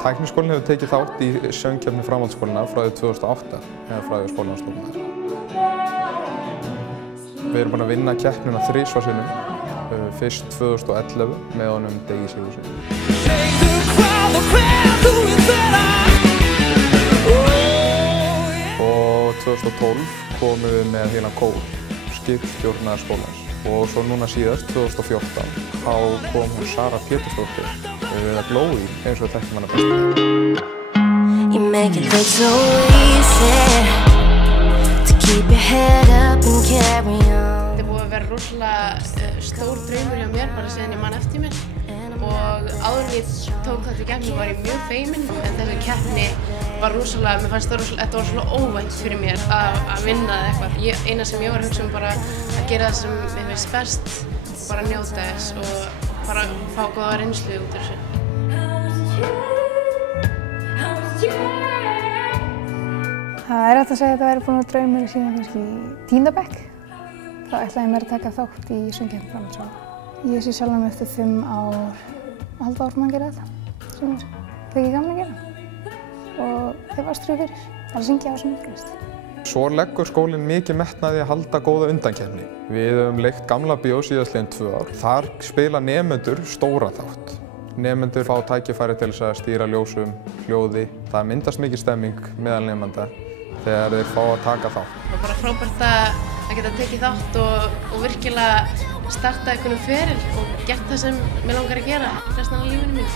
Tækniskólinn hefur tekið þátt í söngkeppni framhaldsskólanna frá því 2008 eða frá því skólinn var stofnaður. Við erum búin að vinna keppnina 3 sinnum, fyrst 2011 með honum Degi Sigurðssyni. Og 2012 komum við með heilan kór, skipstjórnar skólans. Og svo núna síðast, 2014, þá kom hún Sara Pétursdóttir eða Glói, eins og við þekkjum hana best. Þetta er búið að vera rosalega stór draumur hjá mér, bara síðan ég man eftir mér. Og áður en ég tók þátt í keppni var ég mjög feimin, en þessi keppni var rosalega, mér fannst þetta var rosalega óvænt fyrir mér að vinna eða eitthvað. Eina sem ég var að hugsa bara að gera það sem mér finnst best, bara njóta þess og bara fá góða reynslu út úr þessu. Það hægt að segja að þetta væri búin að draumur síðan kannski í 10. bekk. Þá ætlaði ég mér að taka þátt í söngkeppni framhaldsskóla. Ég sé sjálf eftir 5 ár, halda árum að gera þetta, sem þykir gaman að gera. Og ég var stuð fyrir að syngja á sem mikilvægst. Svo leggur skólinn mikið metnaði að halda góða undankeppni. Við höfum leigt Gamla bíó síðastliðin 2 ár. Þar spila nemendur stóra þátt. Nemendur fá tækifæri til þess að stýra ljósum, hljóði. Það myndast mikið stemming meðal nemenda þegar þeir fá að taka þátt. Það var bara frábært að geta tekið þátt og virkilega starta einhvern feril og gert það sem mig langar að gera restan af lífinu mínu.